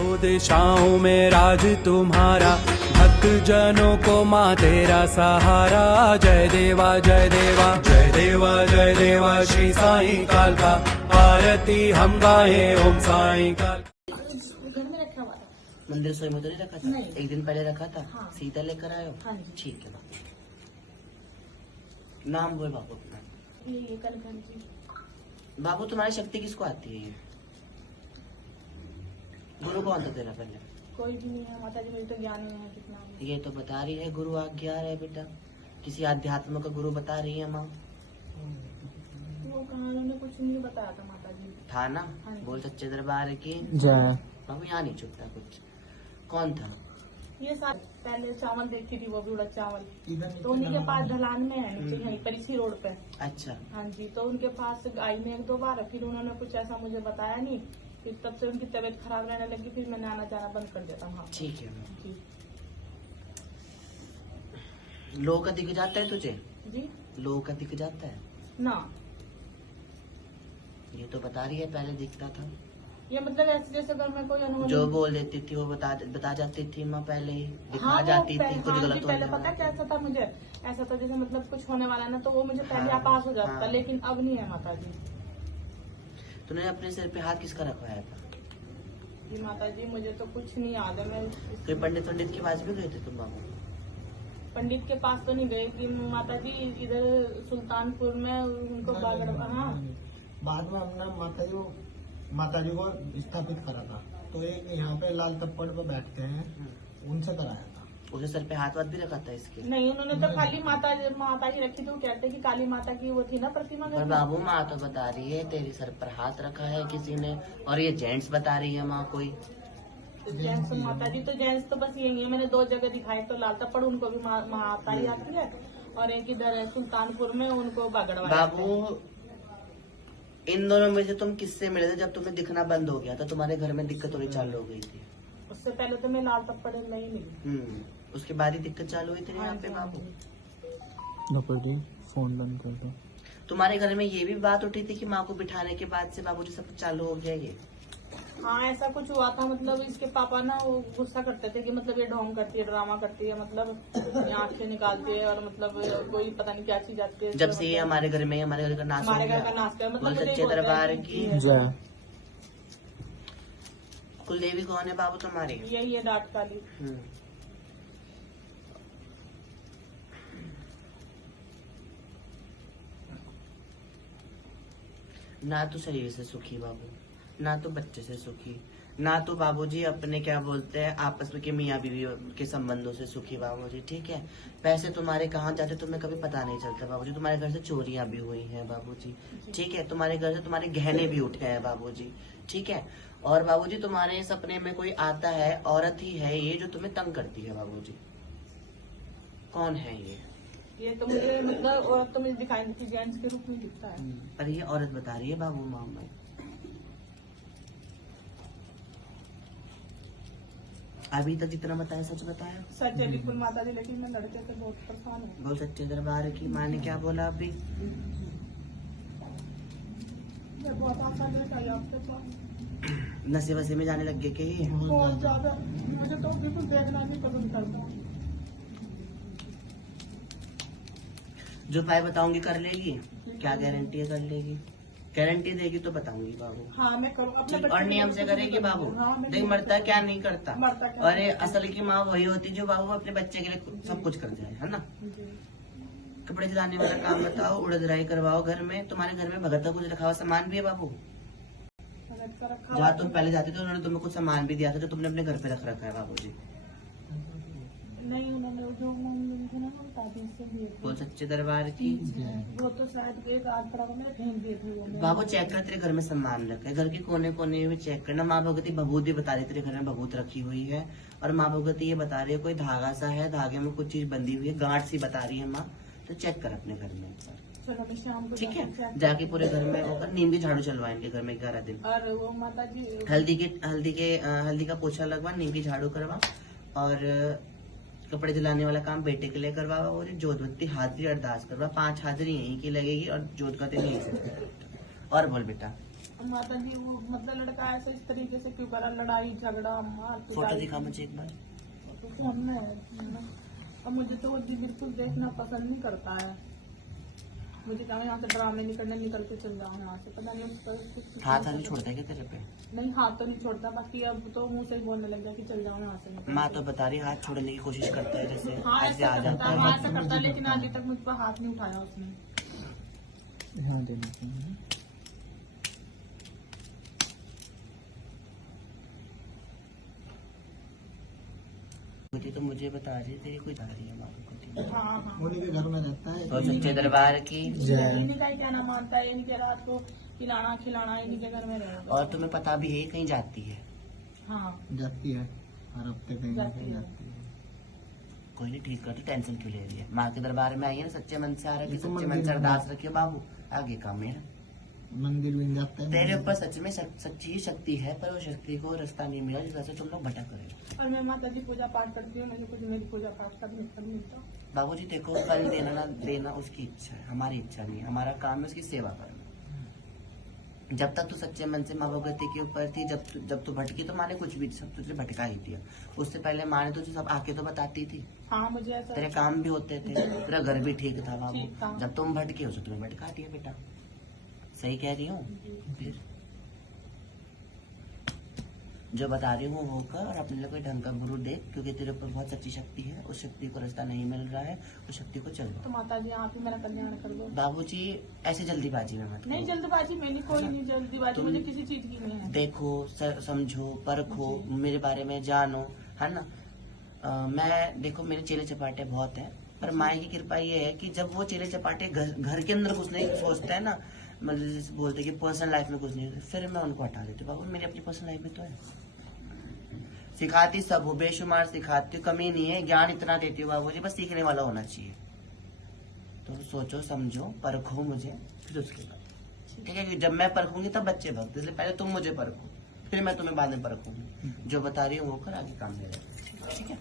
सो दिशाओं में राज तुम्हारा, भक्त जनों को माँ तेरा सहारा। जय देवा जय देवा जय देवा जय देवा श्री साईं काल का, आरती हम गाए ओम साईं काल। घर में रखा हुआ था। मंदिर सोई में तो नहीं रखा था? नहीं। एक दिन पहले रखा था। हाँ। सीधा लेकर आयो? हाँ जी। ठीक है बाबू। नाम बोल बाबू अपना। ये कनकन जी। बाबू तुम्हारी शक्ति किसको आती है? गुरु कौन था तेरा पहले? कोई भी नहीं है माता जी, मुझे तो ज्ञान नहीं है कितना। ये तो बता रही है गुरु आज्ञा है बेटा, किसी आध्यात्म का गुरु बता रही है माँ। वो कहा, उन्होंने कुछ नहीं बताया था माता जी। था ना? हाँ जी। बोल सच्चे दरबार की जय। बाबू यहाँ नहीं छुपता कुछ। कौन था? ये साथ पहले चावल देखी थी, वो भी उड़द चावल, तो उन्हीं के पास ढलान में है नीचे, यहीं पर इसी रोड पे। अच्छा। हाँ जी, तो उनके पास आई में एक दो बार, फिर उन्होंने कुछ ऐसा मुझे बताया नहीं, फिर तब से उनकी तबीयत खराब रहने लगी, फिर मैंने आना जाना बंद कर देता वहाँ। ठीक है। जी लोग का दिख जाता है तुझे? जी लोग का दिख जाता है ना, ये तो बता रही है पहले दिखता था। ये मतलब ऐसे जैसे घर में कोई अनुभव जो बोल देती थी वो बता जाती थी माँ, पहले ही दिखा हाँ, जाती हाँ, थी कुछ जी, गलत पहले होने पता क्या ऐसा था मुझे, ऐसा था जैसे मतलब कुछ होने वाला है ना, तो वो मुझे पहले हाँ, आभास हो जाता था, हाँ। लेकिन अब नहीं है माता जी। तूने अपने सिर पे हाथ किसका रखवाया था? जी माता जी, मुझे तो कुछ नहीं याद है। मैं कोई पंडित के पास भी गए थे तुम बाबू? पंडित के पास तो नहीं गई थी माता जी, इधर सुल्तानपुर में उनको बागड़, हाँ बाद में हमने माता जी को स्थापित करा था, तो एक यहाँ पे लाल तप्पड़ पे बैठते हैं, उनसे कराया था। उसे सर पे हाथ भी रखा था इसके? नहीं, उन्होंने तो खाली माता जी रखी थी। वो कहते कि काली माता की वो थी ना प्रतिमा। पर बाबू माँ तो बता रही है तेरी सर पर हाथ रखा है किसी ने, और ये जेंट्स बता रही है माँ कोई। जेंट्स माता जी तो जेंट्स तो बस यही है, मैंने दो जगह दिखाई, तो लाल तप्पड़ उनको भी माता ही आती है, और एक इधर है सुल्तानपुर में, उनको बागड़वा। बाबू इन दोनों में से तुम किससे मिले थे जब तुम्हें दिखना बंद हो गया था, तुम्हारे घर में दिक्कत थोड़ी चालू हो गई थी? उससे पहले तो मैं लाल तप्पड़ नहीं मिली। उसके बाद ही दिक्कत चालू हुई थी यहाँ पे बाबू। फोन बंद कर दो। तुम्हारे घर में ये भी बात उठी थी कि माँ को बिठाने के बाद से बाबूजी सब कुछ चालू हो गया ये? हाँ, ऐसा कुछ हुआ था। मतलब इसके पापा ना वो गुस्सा करते थे कि मतलब ये ढोंग करती है, ड्रामा करती है, मतलब आंखें निकालती है, और मतलब कोई पता नहीं क्या चीज आती है। जब से ये हमारे घर में हमारे घर का नाश हो हमारे घर का गया। नाश कर, बोल मतलब सच्चे दरबार की जय। कुलदेवी कौन है बाबू तुम्हारी? यही है डांट काली। ना तो शरीर से सुखी बाबू, ना तो बच्चे से सुखी, ना तो बाबूजी अपने क्या बोलते हैं आपस में के मियाँ बीवी के संबंधों से सुखी बाबूजी। ठीक है, पैसे तुम्हारे कहाँ जाते तुम्हें कभी पता नहीं चलता बाबूजी। तुम्हारे घर से चोरियां भी हुई हैं बाबूजी। ठीक है, तुम्हारे घर से तुम्हारे गहने भी उठे हैं बाबूजी। ठीक है, और बाबूजी तुम्हारे सपने में कोई आता है, औरत ही है ये जो तुम्हें तंग करती है बाबूजी। कौन है ये तो मुझे मतलब औरत तो मुझे दिखाई नहीं थी, जेंट्स के रूप में दिखता है। पर ये औरत बता रही है बाबू माँ में। अभी तक जितना बताया सच बताया? सच है बिल्कुल माता जी, लेकिन मैं लड़के से बहुत परेशान हूँ। बहुत सच्चे दरबार की माँ ने क्या बोला अभी? मैं बहुत आशा लेकर आई आपके पास। नशे वसे में जाने लग गए कि ये? बहुत ज्यादा, मुझे तो बिल्कुल देखना नहीं पसंद करता। जो पाए बताऊंगी कर लेगी? क्या गारंटी है कर लेगी? गारंटी देगी तो बताऊंगी बाबू। हाँ मैं करूँ अपने ठीक, बच्चे और के नियम लिए से करेगी बाबू। हाँ, मैं देख मरता क्या नहीं करता। मरता क्या और ये असल की माँ वही होती जो बाबू अपने बच्चे के लिए सब कुछ कर जाए, है ना? जी। कपड़े सिलाने वाला काम बताओ, उड़द राई करवाओ घर में। तुम्हारे घर में भगत का कुछ रखा हुआ सामान भी है बाबू? जहाँ तुम पहले जाते थे उन्होंने तुम्हें कुछ सामान भी दिया था जो तुमने अपने घर पे रख रखा है बाबूजी? नहीं, उन्होंने जो थे ना दादी से दिए थे। बोल सच्चे दरबार की वो तो शायद एक आध पड़ा मैंने फेंक दिए थे वो। बाबू चेक कर, तेरे घर में सामान रखा है, घर के कोने कोने में चेक करना। माँ भगवती भभूत भी बता रही तेरे घर में भभूत रखी हुई है, और माँ भगवती ये बता रही है कोई धागा सा है, धागे में कुछ चीज बंधी हुई है, गांठ सी बता रही है माँ। तो चेक कर अपने घर में। चलो मैं शाम को ठीक है, जाके पूरे घर में होकर नीम की झाड़ू चलवा इनके घर में 11 दिन। और वो माता जी हल्दी का पोछा लगवा, नीम की झाड़ू करवा, और कपड़े दिलाने वाला काम बेटे के लिए करवा, और जोतबत्ती हाजिरी अरदास करवा। 5 हाजिरी यहीं की लगेगी और जोत का दिन यहीं से। और बोल बेटा। माता जी वो मतलब लड़का ऐसा इस तरीके से क्यों करा, लड़ाई झगड़ा मार फोटो पिटाई। दिखा मुझे एक बार। तो फोन में है। और मुझे तो वो बिल्कुल देखना पसंद नहीं करता है। मुझे कहा यहाँ से ड्रामे नहीं करने, निकल के चल जाओ यहाँ से। पता नहीं उसका हाथ नहीं छोड़ता है क्या तेरे पे? नहीं, हाथ तो नहीं छोड़ता, बाकी अब तो मुंह से ही बोलने लग गया कि चल जाओ यहाँ से, निकल माँ के। तो बता रही हाथ छोड़ने की कोशिश करता है, जैसे हाँ ऐसे आ ऐसा जाता करता है, है। हाँ ऐसा करता है, लेकिन अभी तक मुझ पर हाथ नहीं उठाया उसने। ध्यान देना चाहिए। मुझे तो मुझे बता रही थी कोई बता रही है माँ को कुछ। हाँ हाँ। उन्हीं के घर में रहता है। और सच्चे दरबार की जय। इन्हीं का ही कहना मानता है, इन्हीं के रात को खिलाना खिलाना इन्हीं के घर में रहेगा। और तुम्हें पता भी है कहीं जाती है? हाँ जाती है हर हफ्ते कहीं ना जाती कहीं है। जाती है। कोई नहीं, ठीक कर, तो टेंशन क्यों ले रही है? माँ के दरबार में आई है ना, सच्चे मन से आ रहा है कि ये तो सच्चे मन मंदिर से में अरदास रखियो बाबू, आगे काम है। मंदिर भी जाता है। तेरे ऊपर सच में सच्ची शक्ति है, पर वो शक्ति को रास्ता नहीं मिला जिस वजह से तुम लोग भटक रहे हो। और मैं माता जी पूजा पाठ करती हूँ, मुझे कुछ मेरी पूजा पाठ का भी फल मिलता। बाबूजी देखो, फल देना ना देना उसकी इच्छा है, हमारी इच्छा नहीं है। हमारा काम है उसकी सेवा करना। जब तक तू सच्चे मन से माँ भगवती के ऊपर थी, जब तू भटकी तो माँ ने कुछ भी सब तुझे भटका ही दिया। उससे पहले माँ ने तुझे सब आके तो बताती थी, हाँ मुझे ऐसा तेरे काम भी होते थे, तेरा घर भी ठीक था बाबू। ठीक था। जब तुम भटके उसे तुम्हें भटका दिया बेटा। सही कह रही हूँ? फिर जो बता रही हूँ वो कर, और अपने लिए कोई ढंग का गुरु देख, क्योंकि तेरे ऊपर बहुत सच्ची शक्ति है। उस शक्ति को रास्ता नहीं मिल रहा है, उस शक्ति को चलो। तो माता जी आप ही मेरा कल्याण कर दो। बाबूजी ऐसे जल्दीबाजी में मत नहीं करो। जल्दबाजी मेरी कोई नहीं, जल्दीबाजी तुम- मुझे किसी चीज की नहीं है। देखो समझो, परखो, मेरे बारे में जानो, है ना। मैं देखो मेरे चेले चपाटे बहुत हैं, पर माँ की कृपा ये है कि जब वो चेले चपाटे घर के अंदर कुछ नहीं सोचते हैं ना, मतलब जैसे बोलते हैं कि पर्सनल लाइफ में कुछ नहीं होता, फिर मैं उनको हटा देती हूँ। बाबू मेरी अपनी पर्सनल लाइफ में तो है, सिखाती सब हो, बेशुमार सिखाती हूँ, कमी नहीं है। ज्ञान इतना देती हूँ बाबू जी, बस सीखने वाला होना चाहिए। तो सोचो समझो परखो मुझे, फिर उसके बाद ठीक है। कि जब मैं परखूंगी तब बच्चे भक्त, इसलिए पहले तुम मुझे परखो, फिर मैं तुम्हें बाद में परखूंगी। जो बता रही हूँ वो कर, आगे काम ले रहा है, ठीक है।